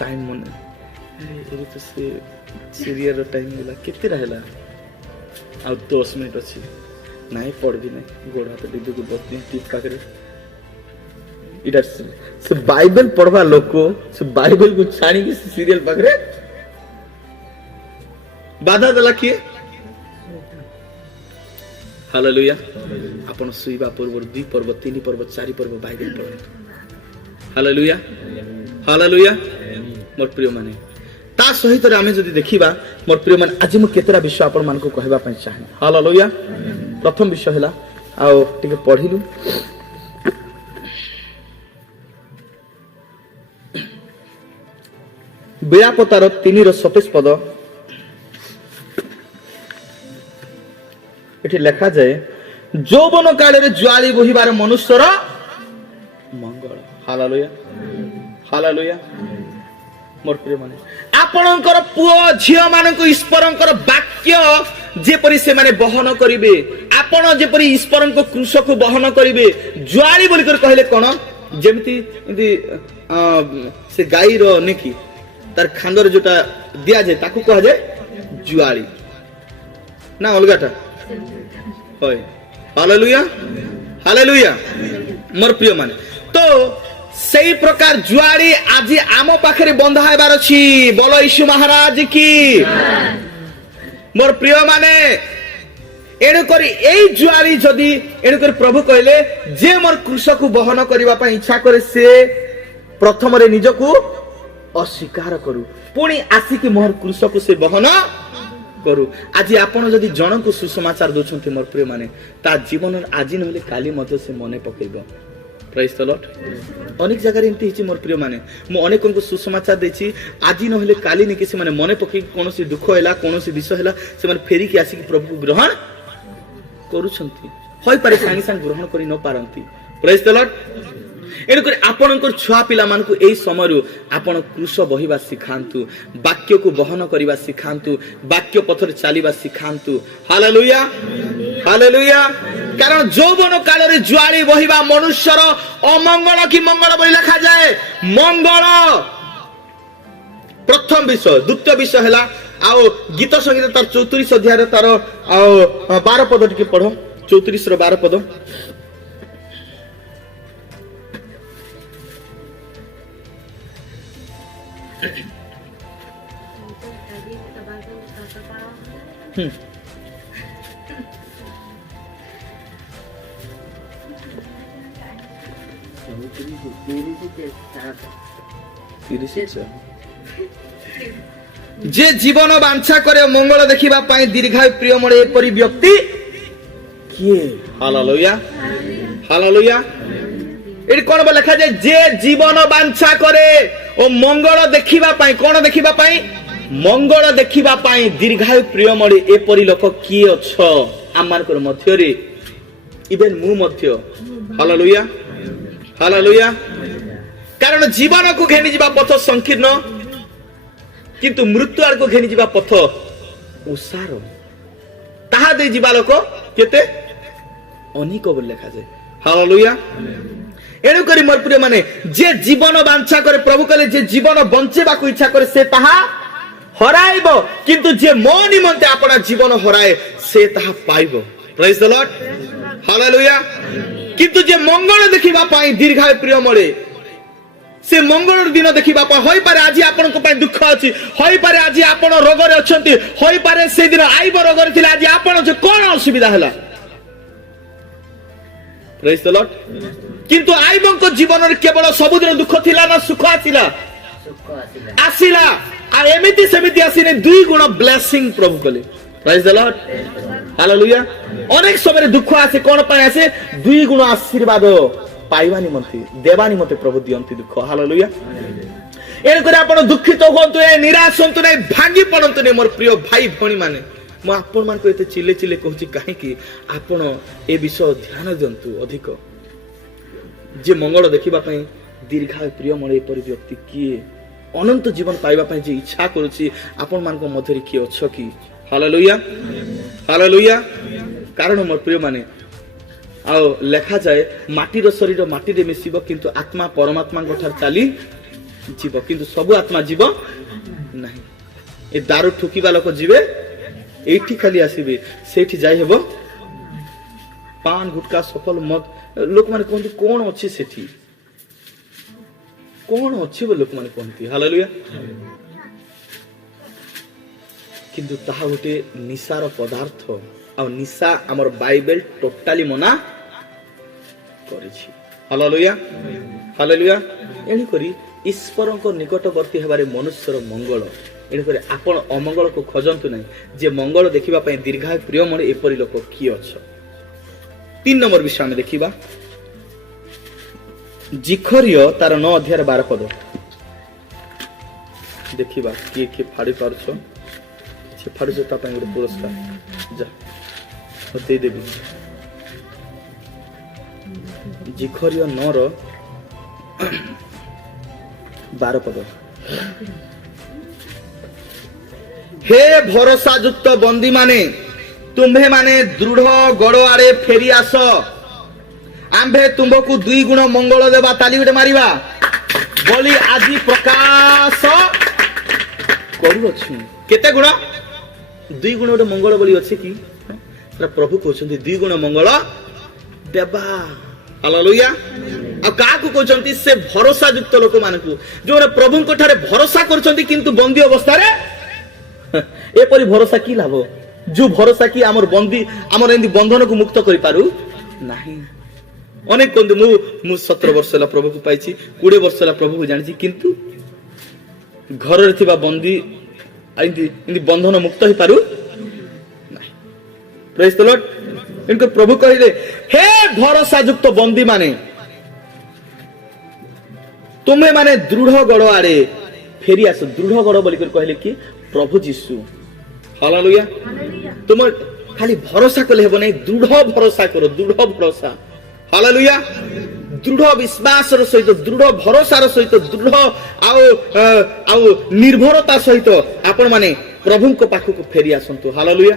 टाइम मने ए तो से सीरियल टाइम होला केते रहला आ 10 मिनिट अछि नाही पढ़बी नाही गोड़ा पे दिदु को 10 दिन टिप पाकरे इटा से बाइबल पढ़वा लोको से बाइबल को छाणी के सीरियल पाकरे बाधा देला किए? हालेलुया। आपण सुइबा पूर्व 2 पर्व 3 पर्व 4 पर्व बाइबल पढ़ो। Hallelujah hallelujah. मोर प्रिय माने ता सहित रे आमे जदी देखिबा मोर प्रिय माने आज म केतरा विषय आपण मान को कहबा पय चाहे। हालेलुया। प्रथम विषय हैला आउ टिके पढिलु बेयापतार 3 रो 27 पद एठी लिखा जाए जौवन काल रे ज्वाली बहिबार मनुष्यर मंगल। Hallelujah hallelujah. मोर प्रिय माने आपणकर पुओ झियो मानक ईश्वरंकर वाक्य जेपरि से माने बहन करिवे, आपण जेपरि ईश्वरंक क्रूस को बहन करिवे। ज्वाली बोली कर कहले कोन? जेमिति से गाई रो नेकी तार खांदर जोटा दिया जाए ताकू कहा जाए ज्वाली ना अलगाटा होय। Hallelujah hallelujah. मोर प्रिय माने तो सही प्रकार ज्वाली आज आम पाखरे बंधा हेबार अछि। बोलो यीशु महाराज की। मोर प्रिय माने एणु करी एई ज्वाली जदी एणु करी प्रभु कहले जे मोर क्रूस को बहन करिवा पय इच्छा करे से प्रथम रे निजको अस्वीकार करू पुणी आसिकी मोर क्रूस को से बहन करू। आज आपण जदी जन को सुसमाचार दोछंती मोर प्रिय माने ता जीवन आज नहले काली मते से मने पकेइबो। Praise the Lord. अनेक जगह एंती हिची मोर प्रिय माने मु अनेक को सुसमाचार देछि आज नहले काली ने किसी माने मने पके कोनोसी दुख हैला कोनोसी विषय हैला से माने फेरी के आसिकी प्रभु को ग्रहण करूछंती होय पारे सांगे सांग ग्रहण करि न पारंती। Praise the lord. एणुकर आपणकर छुआ पिला मान को एई समय आपण क्रूस बहिबा सिखांतु, वाक्य को बहन करिबा सिखांतु, वाक्य पथर चलीबा सिखांतु। Hallelujah hallelujah. कारण जौवन काल रे ज्वाली बहिबा मनुष्यर अमंगल की मंगल बोली लिखा जाए मंगल। प्रथम विषय। द्वितीय विषय हैला आओ गीत संगीत तार 34 अध्याय तार आओ 12 पद टिके पढो। 34 रो 12 पद ହୁଁ যে জীবন বাঞ্ছা করে মঙ্গল দেখিবা পাই দীর্ঘায়ু প্রিয় মরে এপরি ব্যক্তি কিয়ে? Hallelujah hallelujah. এটি কোন লেখা যায়? যে জীবন বাঞ্ছা করে ও মঙ্গল দেখিবা পাই, কোন দেখিবা পাই? মঙ্গল দেখিবা পাই দীর্ঘায়ু প্রিয় মরে এপরি লোক কিয়ে অছ আমମାନଙ୍କର ମଧ୍ୟରେ, ইভেন ମୁଁ ମଧ୍ୟ। Hallelujah hallelujah. କାରଣ ଜୀବନକୁ ଘେନି ଯିବା ପଥ ସଂକୀର୍ଣ୍ଣ, କିନ୍ତୁ ମୃତ୍ୟୁ ଆଡକୁ ଘେନି ଯିବା ପଥ ଓସାର। ତାହା ଦେଇ ଯିବା ଲୋକ କେତେ ଅନେକ ବୋଲି ଲେଖାଯାଏ। ହାଲେଲୁୟା। ଏଣୁକରି ମୋର ପ୍ରିୟ ମାନେ, ଯେ ଜୀବନ ବାଞ୍ଛା করে, প্রভু କହିଲେ যে জীবন বঞ্চেବାକୁ ইচ্ছা করে সে তাহা হরাইব, কিন্তু যে ମୋ ନିମନ୍ତେ ଆପଣା ଜୀବନ ହରାଏ ସେ ତାହା ପାଇବ। ପ୍ରେଜ୍ ଦ ଲର୍ଡ ହାଲେଲୁୟା। কিন্তু যে মঙ্গল দেখিবা পাই দীর্ঘায়ু প্রিয় মরে, সে মঙ্গলর দিন দেখিবা পাই। হইপারে আজি আপনাଙ୍କ ପାଇଁ দুঃখ ଅଛି, হইপারে আজি ଆପଣ ରୋଗରେ ଅଛନ୍ତି, হইপারে ସେଦିନ ଆଇବ ରୋଗରେ ଥିଲେ ଆଜି ଆପଣ ଯେ কোন অসুবিধা ହେଲା। প্রেজ দ লর্ড। কিন্তু আইবଙ୍କ জীবନରେ কেবଳ ସବୁଦିନ দুঃখ ଥିଲା না সুখ ଆସିଲା? ଆସିଲା। আর এমিতি সেমিতি আসিনি, দুই গুণ ব্লেসিং প্রভু কলে। প্রেজ দ লর্ড হালেলুয়া। অনেক সময় দুঃখ আসে, কোন পাই আসে? দুই গুণ আশীর্বাদ পাইবা নিমন্তে, দেবা নিমন্তে প্রভু দিয়ନ୍ତି দুঃখ। হালেলুয়া। এরকরে আপন দুঃখিত হুঁতু নাই, নিরাশ হুঁতু নাই, ভাঙ্গি পড়ন্তু নাই। মোর প্রিয় ভাই ভଉଣୀ মানে, ମୁଁ ଆପଣମାନଙ୍କୁ ଏତେ ଚିଲେ ଚିଲେ କହୁଛି କାହିଁକି? ଆପଣ ଏ ବିଷୟ ଧ୍ୟାନ ଦିଅନ୍ତୁ ଅଧିକ। ଯେ ମଙ୍ଗଳ ଦେଖିବା ପାଇଁ ଦୀର୍ଘାୟୁ ପ୍ରିୟ ମରେ ଏପରି ବ୍ୟକ୍ତି କିଏ? ଅନନ୍ତ ଜୀବନ ପାଇବା ପାଇଁ ଯେ ଇଚ୍ଛା କରୁଛି, ଆପଣମାନଙ୍କ ମଧ୍ୟରେ କିଏ ଅଛ କି? Hallelujah hallelujah. କାରଣ ମୋର ପ୍ରିୟ ମାନେ, ଆଉ ଲେଖାଯାଏ ମାଟିର ଶରୀର ମାଟିରେ ମିଶିବ, କିନ୍ତୁ ଆତ୍ମା ପରମାତ୍ମାଙ୍କ ଠାରୁ ଚାଲି ଯିବ, କିନ୍ତୁ ସବୁ ଆତ୍ମା ଯିବ ନାହିଁ। ଏ ଦାରୁ ଠୁକିବା ଲୋକ ଯିବେ, এইটি খালি আসবে, সেইটি যাই হব পান গুটকা সফল মদ। ଲୋକମାନେ କୁହନ୍ତି କଣ ଅଛି ସେଠି, କଣ ଅଛି ବୋଲି ଲୋକମାନେ କୁହନ୍ତି। ହାଲେଲୁୟା। କିନ୍ତୁ ତାହା ଗୋଟେ ନିଶାର ପଦାର୍ଥ, ଆଉ ନିଶା ଆମର ବାଇବେଲ ଟୋଟାଲି ମନା କରିଛି। Hallelujah hallelujah. ଏଣୁକରି ଈଶ୍ୱରଙ୍କ ନିକଟବର୍ତ୍ତୀ ହେବାରେ ମନୁଷ୍ୟର ମଙ୍ଗଳ। ଏଣୁକରି ଆପଣ ଅମଙ୍ଗଳକୁ ଖୋଜନ୍ତୁ ନାହିଁ, ଯେ ମଙ୍ଗଳ ଦେଖିବା ପାଇଁ ଦୀର୍ଘାୟୁ ପ୍ରିୟ ମରେ ଏପରି ଲୋକ କିଏ ଅଛ। 3 নম্বর বিষয় ଆମେ ଦେଖିବା। ଜିଖରିୟ ତାର 9 ଅଧ୍ୟାୟର 12 ପଦ ଦେଖିବା। କିଏ କିଏ ଫାଡ଼ି ପାରୁଛ, ସେ ଫାଡୁଛ ତା ପାଇଁ ଗୋଟେ ପୁରସ୍କାର ଯା ଦେଇଦେବି। ଜିଖରିୟ 9ର 12 ପଦ। হে ভরসাযুক্ত বন্দী মানে, তুম্ভে মানে দৃঢ় গড় আড়ে ফেরি আস, আম্ভে তুম্ভকু 2 গুণ মঙ্গল দেবা। তালি গোটে মারিবা বলি আজি প্রকাশ করুଅଛୁ। কেতে গুণ? 2 গুণ গোটে মঙ্গল বলি ଅଛି কি? প্রভু কହୁଛନ୍ତି 2 গুণ মঙ্গল দেবা। ହାଲେଲୁୟା। ଆଉ କାହାକୁ କହୁଛନ୍ତି? ସେ ଭରସାଯୁକ୍ତ ଲୋକମାନଙ୍କୁ, ଯୋଉମାନେ ପ୍ରଭୁଙ୍କ ଠାରେ ଭରସା କରୁଛନ୍ତି କିନ୍ତୁ ବନ୍ଦୀ ଅବସ୍ଥାରେ। ଏପରି ଭରସା କି ଲାଭ? ଯୋଉ ଭରସା କି ଆମର ବନ୍ଦୀ, ଆମର ଏମିତି ବନ୍ଧନକୁ ମୁକ୍ତ କରିପାରୁ ନାହିଁ। ଅନେକ କୁହନ୍ତି ମୁଁ 17 ବର୍ଷ ହେଲା ପ୍ରଭୁକୁ ପାଇଛି, 20 ବର୍ଷ ହେଲା ପ୍ରଭୁକୁ ଜାଣିଛି, କିନ୍ତୁ ଘରରେ ଥିବା ବନ୍ଦୀ ଏମିତି ବନ୍ଧନ ମୁକ୍ତ ହେଇପାରୁ ନାହିଁ। ପ୍ରେଜ୍ ଦ ଲର୍ଡ। ଏମିତି ପ୍ରଭୁ କହିଲେ, ହେ ଭରସାଯୁକ୍ତ ବନ୍ଦୀ ମାନେ, ତୁମେ ମାନେ ଦୃଢ ଗଡ଼ ଆଡେ ଫେରି ଆସ। ଦୃଢ ଗଡ଼ ବୋଲି କହିଲେ କି? প্রভু যিশু। হালেলুয়া। তোমার খালি ভরসা করলে হবে না, দৃঢ় ভরসা করো, দৃঢ় ভরসা। হালেলুয়া। দৃঢ় বিশ্বাসর সহিত, দৃঢ় ভরসার সহিত, দৃঢ় আউ নির্ভরতা সহিত আপন মানে প্রভুଙ୍କ পাখକୁ ফেরি আসন্তু। হালেলুয়া।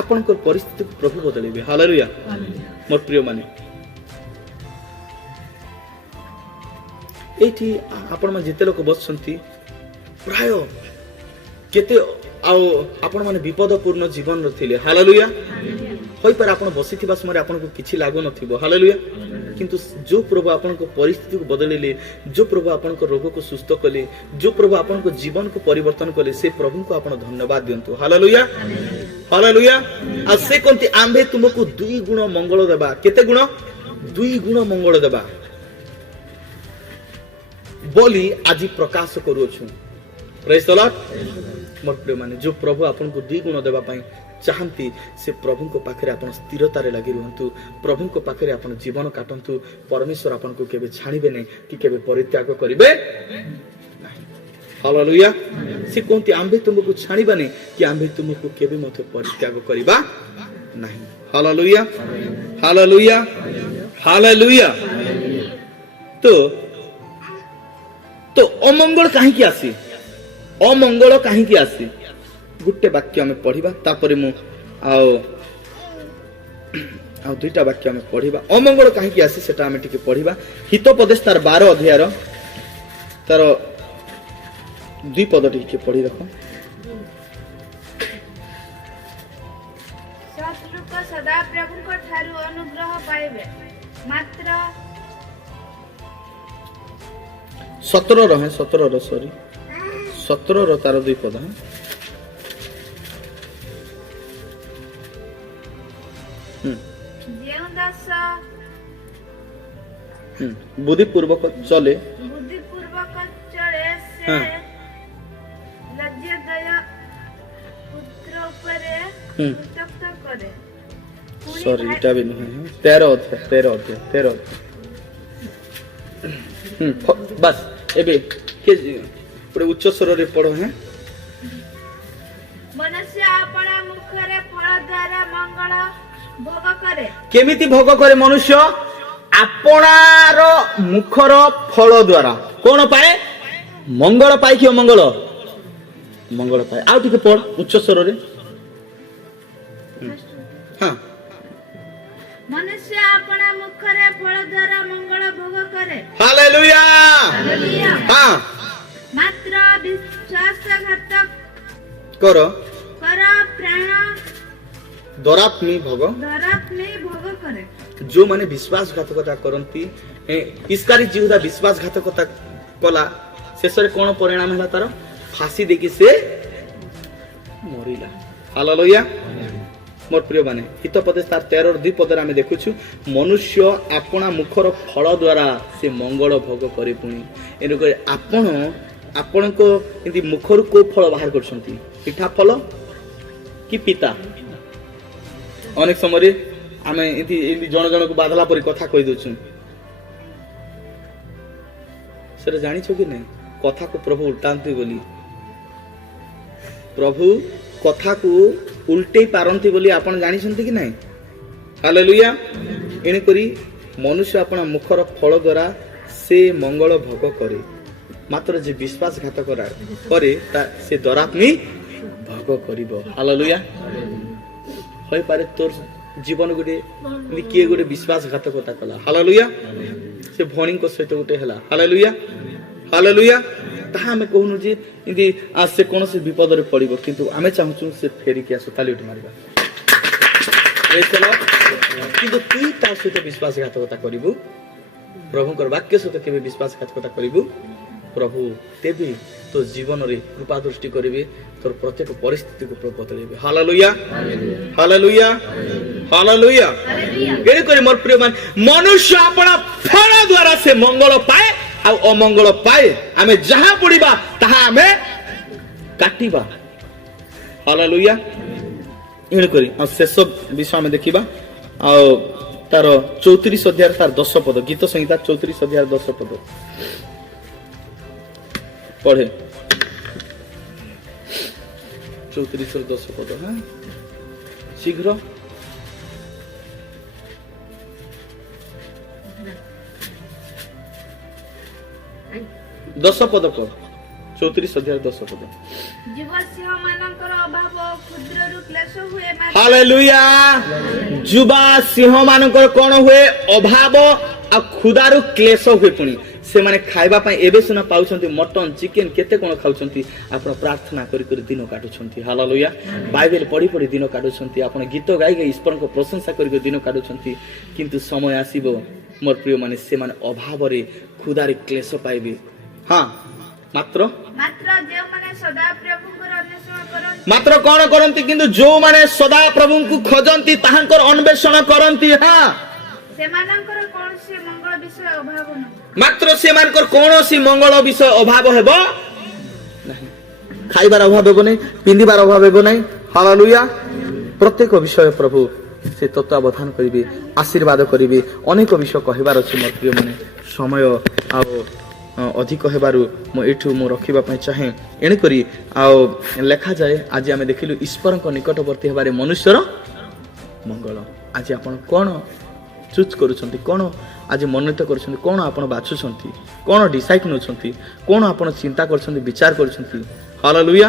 ଆପଣଙ୍କର ପରିସ୍ଥିତିକୁ ପ୍ରଭୁ ବଦଳେଇବେ। ହାଲେଲୁୟା। ମୋର ପ୍ରିୟ ମାନେ, ଏଇଠି ଆପଣମାନେ ଯେତେ ଲୋକ ବସିଛନ୍ତି, ପ୍ରାୟ କେତେ ଆଉ ଆପଣ ମାନେ ବିପଦପୂର୍ଣ୍ଣ ଜୀବନର ଥିଲେ। ହାଲେଲୁୟା। ହୋଇପାରେ ଆପଣ ବସିଥିବା ସମୟରେ ଆପଣଙ୍କୁ କିଛି ଲାଗୁନଥିବ। ହାଲେଲୁୟା। किंतु जो प्रभु आपन को परिस्थिति को बदलिले, जो प्रभु आपन को रोग को सुस्थ कले, जो प्रभु आपन को जीवन को परिवर्तन कले, से प्रभु को आपन धन्यवाद दियंतु। Hallelujah hallelujah. आ से कोंती आंबे तुमको 2 गुण मंगल देबा। केते गुण? 2 गुण मंगल देबा बोली आज प्रकाश करूछु। Praise the lord. मोर प्रिय माने जो प्रभु आपन को 2 गुण देबा पई चाहती, से प्रभु को पाखरे आपन स्थिरतारे लागि रहंतु, प्रभु को पाखरे आपन जीवन काटंतु। परमेश्वर आपन को केबे छाड़िबे नै कि केबे परित्याग करिबे नाही। हालेलुया। से कोंती आंबे तुमको छाड़िबा नै कि आंबे तुमको केबे मते परित्याग करिबा नाही। Hallelujah hallelujah hallelujah. तो अमंगल काहे की आसी? अमंगल काहे की आसी? गुटे वाक्य आम पढ़ा, तापर मु आउ 2टा वाक्य आम पढ़ा। अमंगल कहीं आसी सेटा आम टिके पढ़ा। हितोपदेश तार 12 अध्याय तार 2 पद टिके पढ़ी रख। सतलोक सदा प्रभु को ठारू अनुग्रह पाइबे, मात्र 17 सॉरी 17 तार 2 पद। बुद्धिपूर्वक चले से लज्जादय पुत्र उपरे कृतज्ञ करे। सॉरी इटा भी नहीं। 13 अध्याय। बस एबे के पूरे उच्च स्वर रे पढ़ो है। मनुष्य अपना मुखरे फल द्वारा मंगल भोग करे। केमिति भोग करे मनुष्य? आपणार मुखर फल द्वारा कौन पाए? मंगल पाए कि अमंगल? मंगल पाए। आउ टिके पढ़ उच्च स्वर रे। हां। मनुष्य अपना मुखरे फल द्वारा मंगल भोग करे। हालेलुया हां। मात्र विश्वासघातक करो प्राण दरात्मी भोग करे। जो माने विश्वासघातकता करंती, इस्कारी जिहुदा विश्वासघातकता कला, शेष रे कोन परिणाम हला तार? फांसी देकी से मरिला। हालेलुया। मोर प्रिय माने हितोपदेश तार 13 और 2 पदर आमे देखुछु, मनुष्य आपना मुखर फल द्वारा से मंगल भोग करे। पुणी एनु करे आपण को इति मुखर को फल बाहर करछंती? पिठा फल कि पिता? अनेक समय आमे इति जण जण को बाधला परी कथा कहि दोछु। सर जानि छ कि नै कथा को प्रभु उल्टांती बोली? प्रभु कथा को उल्टे पारंती बोली आपण जानि छंती कि नै? हालेलुया। एने करी मनुष्य अपना मुखर फल द्वारा से मंगल भोग करे, मात्र जे विश्वासघात करे से दरात्मी भोग करिवो। हालेलुया। होय पारे तोर जीवन गुटे किए गुटे विश्वासघातकता कला। हालेलुया। से भणी को सहित गुटे हला। Hallelujah hallelujah. ताहा हमें कहनु जे इदी आज से कोन से विपद रे पड़िबो, किंतु आमे चाहूछु से फेरी के आसो ताली उठी मारिबा। चलो किंतु तू ता सहित विश्वासघातकता करिबो, प्रभु कर वाक्य सहित केबे विश्वासघातकता करिबो, प्रभु तेबे तो जीवन रे कृपा दृष्टि करिवे, तोर प्रत्येक परिस्थिति को बदलेबे। Hallelujah hallelujah hallelujah. एने करे मोर प्रिय मान, मनुष्य अपना फल द्वारा से मंगल पाए आ अमंगल पाए। आमे जहां पड़िबा ताहा आमे काटिबा। हालेलुया। एने करे आ शेष विषय में देखिबा आ तार 34 अध्याय तार 10 पद। गीत संहिता 34 अध्याय 10 पद पढ़े। 34 और 10 पद। हाँ शीघ्र। दस पद पढ़। 34 अध्याय 10 पद। हालेलुया। जुबा सिंह मानकर कोन हुए? अभाव आ खुदारु क्लेश हुए। पुणी से माने खाइबा पई एबे सुना पाउछंती मटन चिकन केते कोन खाउछंती, आपण प्रार्थना करी करी दिन काटुछंती। हालेलुया। बाइबल पढ़ी पढ़ी दिन काटुछंती, आपण गीत गाई गाई ईश्वर को प्रशंसा करी दिन काटुछंती, किंतु समय आसीबो मोर प्रिय माने से माने अभाव रे खुदारे क्लेश पाइबे हाँ मात्र ମାତ୍ର ଯେଉଁମାନେ ସଦା ପ୍ରଭୁଙ୍କର ଅନ୍ୱେଷଣ କରନ୍ତି मात्र कौन करती किंतु जो माने सदा प्रभु को खोजती ताहांकर अन्वेषण करती हाँ ସେମାନଙ୍କର କୌଣସି ମଙ୍ଗଳ ବିଷୟ ଅଭାବ ନାହିଁ मात्र से मानकर कौनसी मंगल विषय अभाव हेबो नहीं खाइबार अभाव हेबो नहीं पिंदिबार अभाव हेबो नहीं हालेलुया प्रत्येक विषय प्रभु से तत्वावधान करिवे आशीर्वाद करिवे अनेक विषय कहबार अछि मोर प्रिय माने समय आ अधिक हेबारु मो एठु मो रखिबा पय चाहे एने करी आ लेखा जाए आज आमे देखिलु ईश्वरक निकटवर्ती हेबारे मनुष्यर मंगल आज आपण कोन चूज करूछंती कोन आज मनोनीत करूछंती कोन आपण बाछुछंती कोन डिसाइड नउछंती कोन आपण चिंता करछंती विचार करछंती हालेलुया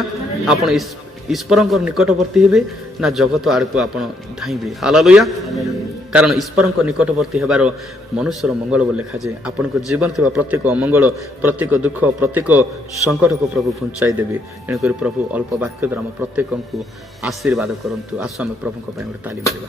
आपण ईश्वरंकर निकटवर्ती हेबे ना जगत आड़को आपण धाइबे हालेलुया कारण ईश्वरंकर निकटवर्ती हेबार मनुष्यर मंगल बोल लेखा जे आपण को जीवन थिबा प्रत्येक अमंगल प्रत्येक दुख प्रत्येक संकट को प्रभु पहुंचाई देबे एने करी प्रभु अल्प वाक्य द्वारा प्रत्येक को आशीर्वाद करंतु आसु हम प्रभु को पय ताली मारिबा।